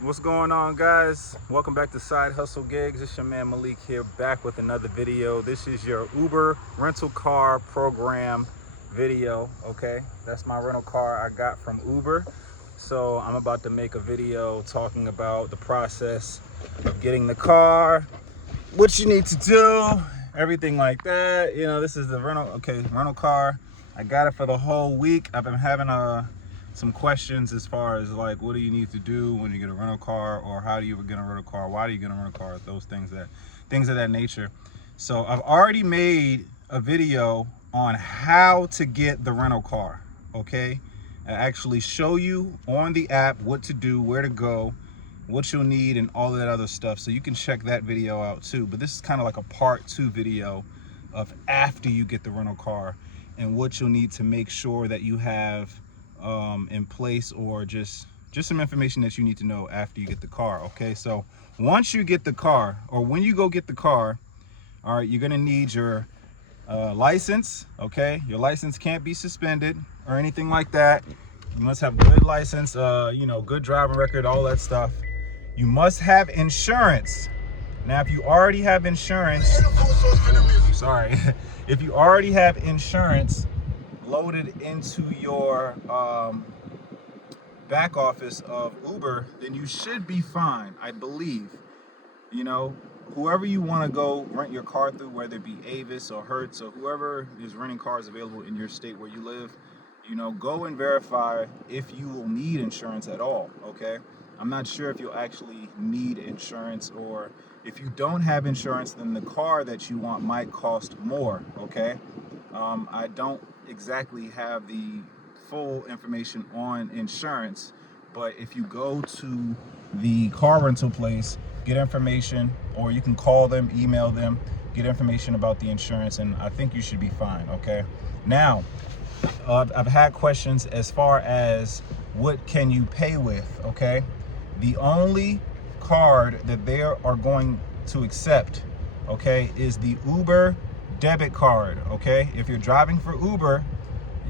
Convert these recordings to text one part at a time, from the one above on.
What's going on, guys? Welcome back to Side Hustle Gigs. It's your man Malik here, back with another video. This is your Uber rental car program video. Okay, that's my rental car I got from Uber. So I'm about to make a video talking about the process of getting the car, what you need to do, everything like that. You know, this is the rental car. I got it for the whole week. I've been having some questions as far as like, what do you need to do when you get a rental car, or how do you get a rental car, why do you get a rental car, those things of that nature. So I've already made a video on how to get the rental car. Okay, I actually show you on the app what to do, where to go, what you'll need, and all that other stuff. So you can check that video out too. But this is kind of like a part 2 video of after you get the rental car and what you'll need to make sure that you have in place, or just some information that you need to know after you get the car. Okay, so once you get the car, or when you go get the car, all right, you're gonna need your license. Okay, your license can't be suspended or anything like that. You must have good license, good driving record, all that stuff. You must have insurance. Now, if you already have insurance, sorry, if you already have insurance loaded into your back office of Uber, then you should be fine, I believe. You know, whoever you want to go rent your car through, whether it be Avis or Hertz or whoever is renting cars available in your state where you live, go and verify if you will need insurance at all. Okay, I'm not sure if you'll actually need insurance, or if you don't have insurance, then the car that you want might cost more. Okay, I don't exactly have the full information on insurance, but if you go to the car rental place, get information, or you can call them, email them, get information about the insurance, and I think you should be fine. Okay, now I've had questions as far as what can you pay with. Okay, the only card that they are going to accept, okay, is the Uber debit card. Okay, if you're driving for Uber,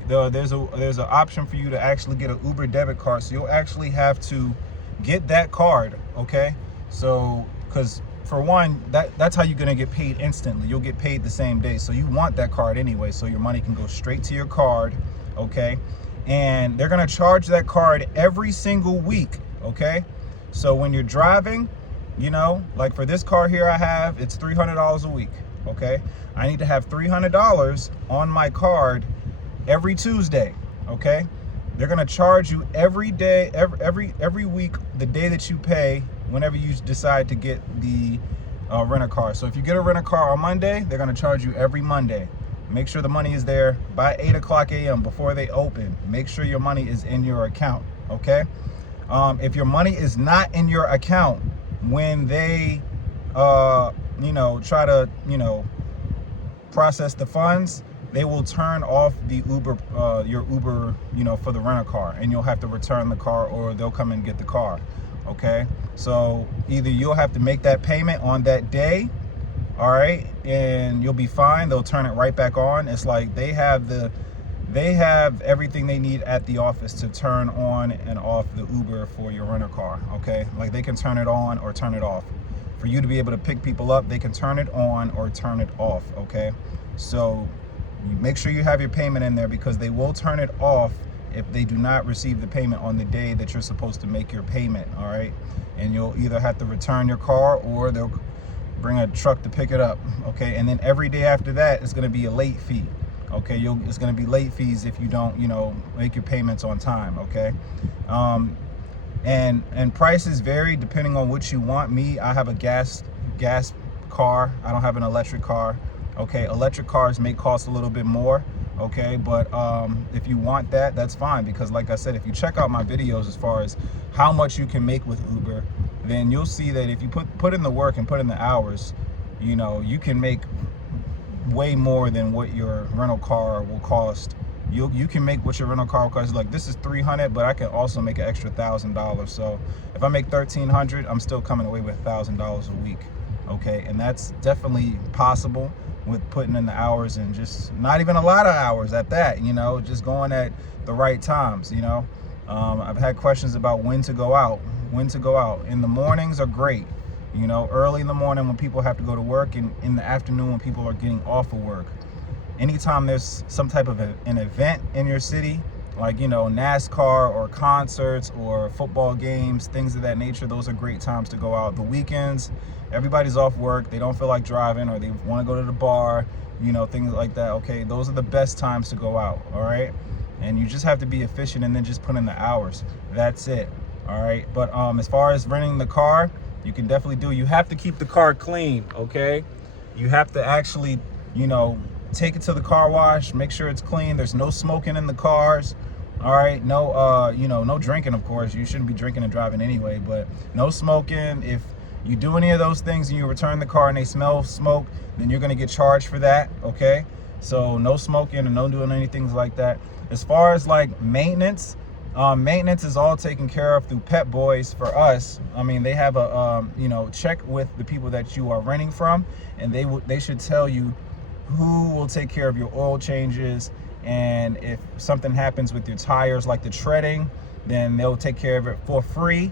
there's an option for you to actually get an Uber debit card. So you'll actually have to get that card. Okay, so because for one, that's how you're gonna get paid instantly. You'll get paid the same day. So you want that card anyway, so your money can go straight to your card. Okay, and they're gonna charge that card every single week. Okay, so when you're driving, like for this car here I have, it's $300 a week. Okay, I need to have $300 on my card every Tuesday. Okay, they're gonna charge you every day, every week, the day that you pay, whenever you decide to get the rent a car. So if you get a rent a car on Monday, they're gonna charge you every Monday. Make sure the money is there by 8 a.m. before they open. Make sure your money is in your account. Okay, if your money is not in your account when they try to process the funds, they will turn off the Uber, your Uber, for the rent a car, and you'll have to return the car, or they'll come and get the car. Okay, so either you'll have to make that payment on that day, all right, and you'll be fine. They'll turn it right back on. It's like they have everything they need at the office to turn on and off the Uber for your rental car. Okay, like they can turn it on or turn it off. For you to be able to pick people up, they can turn it on or turn it off. Okay, so you make sure you have your payment in there, because they will turn it off if they do not receive the payment on the day that you're supposed to make your payment. All right, and you'll either have to return your car, or they'll bring a truck to pick it up. Okay, and then every day after that is going to be a late fee. Okay, it's going to be late fees if you don't make your payments on time. Okay, and prices vary depending on what you want. Me, I have a gas car. I don't have an electric car. Okay, electric cars may cost a little bit more. Okay, but if you want that, that's fine, because like I said, if you check out my videos as far as how much you can make with Uber, then you'll see that if you put in the work and put in the hours, you can make way more than what your rental car will cost. You can make what your rental car will cost. Like, this is $300, but I can also make an extra $1,000. So if I make $1,300, I'm still coming away with $1,000 a week. Okay, and that's definitely possible with putting in the hours, and just not even a lot of hours at that, just going at the right times. I've had questions about when to go out. when to go out. In the mornings are great, you know, early in the morning when people have to go to work, and in the afternoon when people are getting off of work. Anytime there's some type of an event in your city, like, you know, NASCAR or concerts or football games, things of that nature, those are great times to go out. The weekends, everybody's off work, they don't feel like driving, or they want to go to the bar, you know, things like that. Okay, those are the best times to go out. All right, and you just have to be efficient and then just put in the hours. That's it. All right, but as far as renting the car, you can definitely do. You have to keep the car clean. Okay, you have to actually, you know, take it to the car wash, make sure it's clean. There's no smoking in the cars. All right, no you know, no drinking, of course. You shouldn't be drinking and driving anyway, but no smoking. If you do any of those things and you return the car and they smell smoke, then you're going to get charged for that. Okay, so no smoking and no doing anything like that. As far as like maintenance, maintenance is all taken care of through Pep Boys for us. I mean, they have a you know, check with the people that you are renting from, and they should tell you who will take care of your oil changes, and if something happens with your tires, like the treading, then they'll take care of it for free.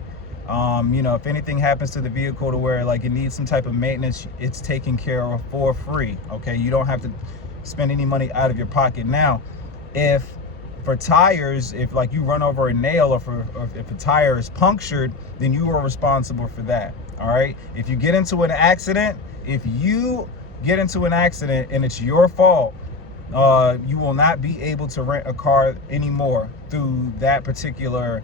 You know, if anything happens to the vehicle to where like it needs some type of maintenance, it's taken care of for free. Okay, you don't have to spend any money out of your pocket. Now, if for tires, if like you run over a nail, or if a tire is punctured, then you are responsible for that. All right, if you get into an accident, and it's your fault, you will not be able to rent a car anymore through that particular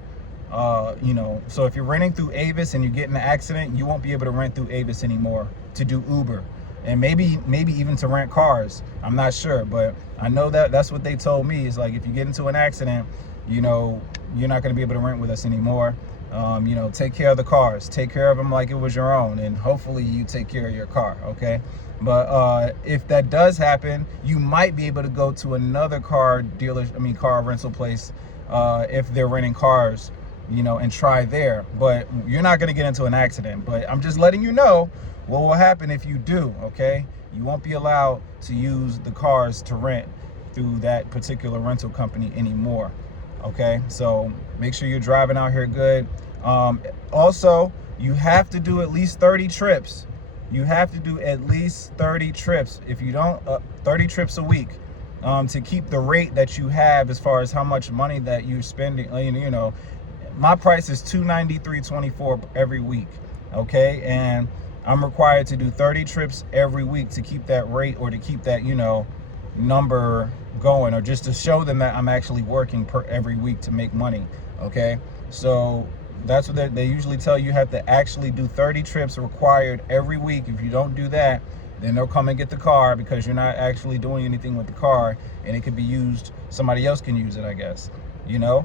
you know, so if you're renting through Avis and you get in an accident, you won't be able to rent through Avis anymore to do Uber, and maybe even to rent cars. I'm not sure, but I know that's what they told me, is like, if you get into an accident, you know, you're not going to be able to rent with us anymore. You know, take care of the cars, take care of them like it was your own, and hopefully you take care of your car. Okay, but if that does happen, you might be able to go to another car rental place, if they're renting cars, you know, and try there. But you're not going to get into an accident. But I'm just letting you know what will happen if you do. Okay, you won't be allowed to use the cars to rent through that particular rental company anymore. Okay, so make sure you're driving out here good. Also, you have to do at least 30 trips. You have to do at least 30 trips. If you don't, 30 trips a week, to keep the rate that you have as far as how much money that you're spending. You know, my price is $293.24 every week. Okay, and I'm required to do 30 trips every week to keep that rate, or to keep that, you know, number going, or just to show them that I'm actually working every week to make money. Okay, so that's what they usually tell you. You have to actually do 30 trips required every week. If you don't do that, then they'll come and get the car, because you're not actually doing anything with the car, and it could be used, somebody else can use it, I guess, you know.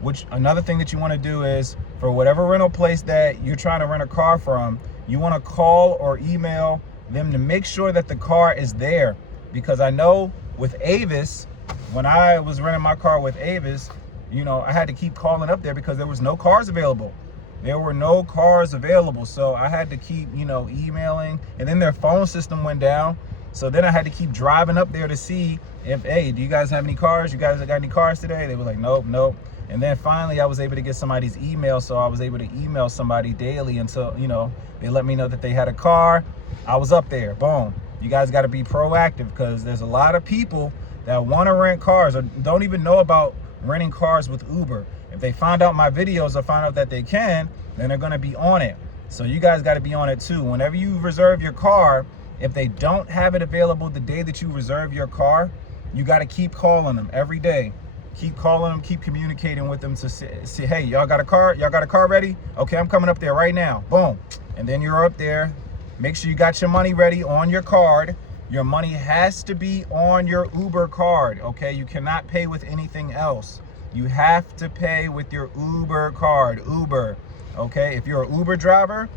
Which another thing that you want to do is, for whatever rental place that you're trying to rent a car from, you want to call or email them to make sure that the car is there. Because I know with Avis, when I was renting my car with Avis, you know, I had to keep calling up there because there was no cars available. There were no cars available. So I had to keep, you know, emailing, and then their phone system went down. So then I had to keep driving up there to see if, hey, do you guys have any cars? You guys got any cars today? They were like, nope. And then finally I was able to get somebody's email. So I was able to email somebody daily until, you know, they let me know that they had a car. I was up there, boom. You guys got to be proactive, because there's a lot of people that want to rent cars or don't even know about renting cars with Uber. If they find out my videos or find out that they can, then they're going to be on it. So you guys got to be on it too. Whenever you reserve your car, if they don't have it available the day that you reserve your car, you got to keep calling them every day. Keep calling them, keep communicating with them to say, hey, y'all got a car? Y'all got a car ready? Okay, I'm coming up there right now. Boom. And then you're up there. Make sure you got your money ready on your card. Your money has to be on your Uber card, okay? You cannot pay with anything else. You have to pay with your Uber card, Uber, okay? If you're an Uber driver,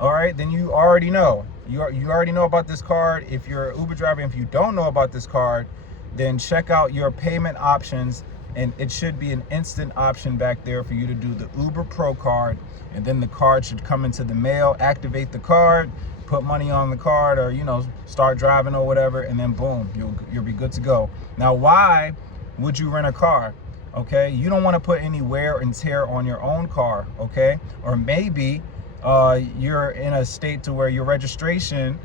all right, then you already know. You already know about this card. If you're an Uber driver, if you don't know about this card, then check out your payment options, and it should be an instant option back there for you to do the Uber Pro card, and then the card should come into the mail. Activate the card, put money on the card, or, you know, start driving or whatever, and then boom, you'll be good to go. Now, why would you rent a car? okay? You don't want to put any wear and tear on your own car, okay? Or maybe you're in a state to where your registration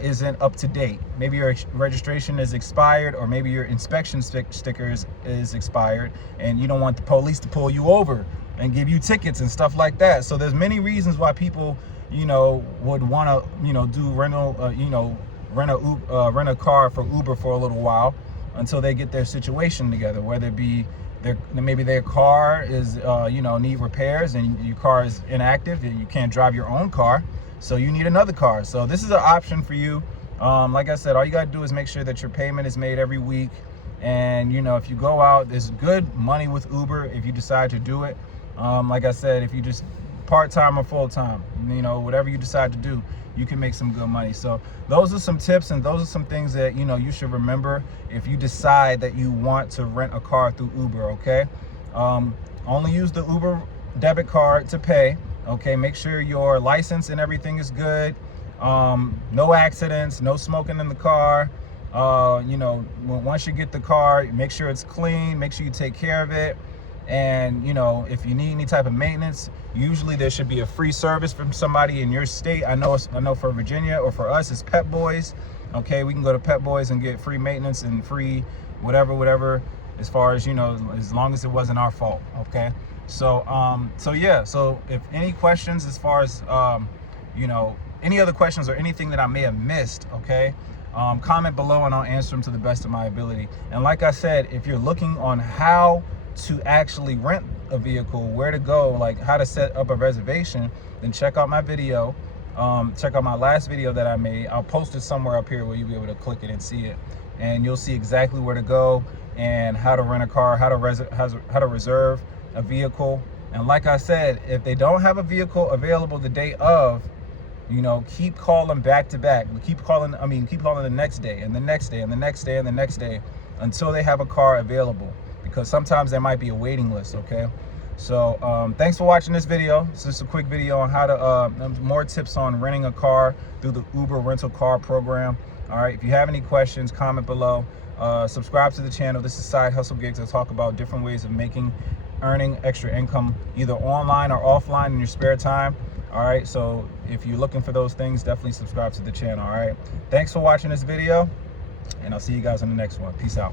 isn't up to date. Maybe your registration is expired, or maybe your inspection sticker is expired, and you don't want the police to pull you over and give you tickets and stuff like that. So there's many reasons why people, you know, would want to, you know, do rental, you know, rent a car for Uber for a little while until they get their situation together, whether it be maybe their car is, you know, need repairs, and your car is inactive and you can't drive your own car, so you need another car. So this is an option for you. Like I said, all you got to do is make sure that your payment is made every week. And, you know, if you go out, there's good money with Uber if you decide to do it. Like I said, if you just part-time or full-time, you know, whatever you decide to do, you can make some good money. So those are some tips, and those are some things that, you know, you should remember if you decide that you want to rent a car through Uber, okay? Only use the Uber debit card to pay, okay? Make sure your license and everything is good. No accidents, no smoking in the car. You know, once you get the car, make sure it's clean, make sure you take care of it. And, you know, if you need any type of maintenance, usually there should be a free service from somebody in your state. I know for Virginia, or for us, it's Pep Boys. Okay, we can go to Pep Boys and get free maintenance and free whatever, as far as, you know, as long as it wasn't our fault. Okay, so yeah, so if any questions as far as you know, any other questions or anything that I may have missed, okay, comment below and I'll answer them to the best of my ability. And like I said, if you're looking on how to actually rent a vehicle, where to go, like how to set up a reservation, then check out my video. Check out my last video that I made. I'll post it somewhere up here where you'll be able to click it and see it, and you'll see exactly where to go and how to rent a car, how to reserve a vehicle. And like I said, if they don't have a vehicle available the day of, you know, keep calling back to back. Keep calling the next day and the next day and the next day and the next day until they have a car available, because sometimes there might be a waiting list, okay? So thanks for watching this video. It's just a quick video on how to, more tips on renting a car through the Uber rental car program. All right, if you have any questions, comment below. Subscribe to the channel. This is Side Hustle Gigs. I talk about different ways of earning extra income, either online or offline in your spare time. All right, so if you're looking for those things, definitely subscribe to the channel. All right, thanks for watching this video, and I'll see you guys in the next one. Peace out.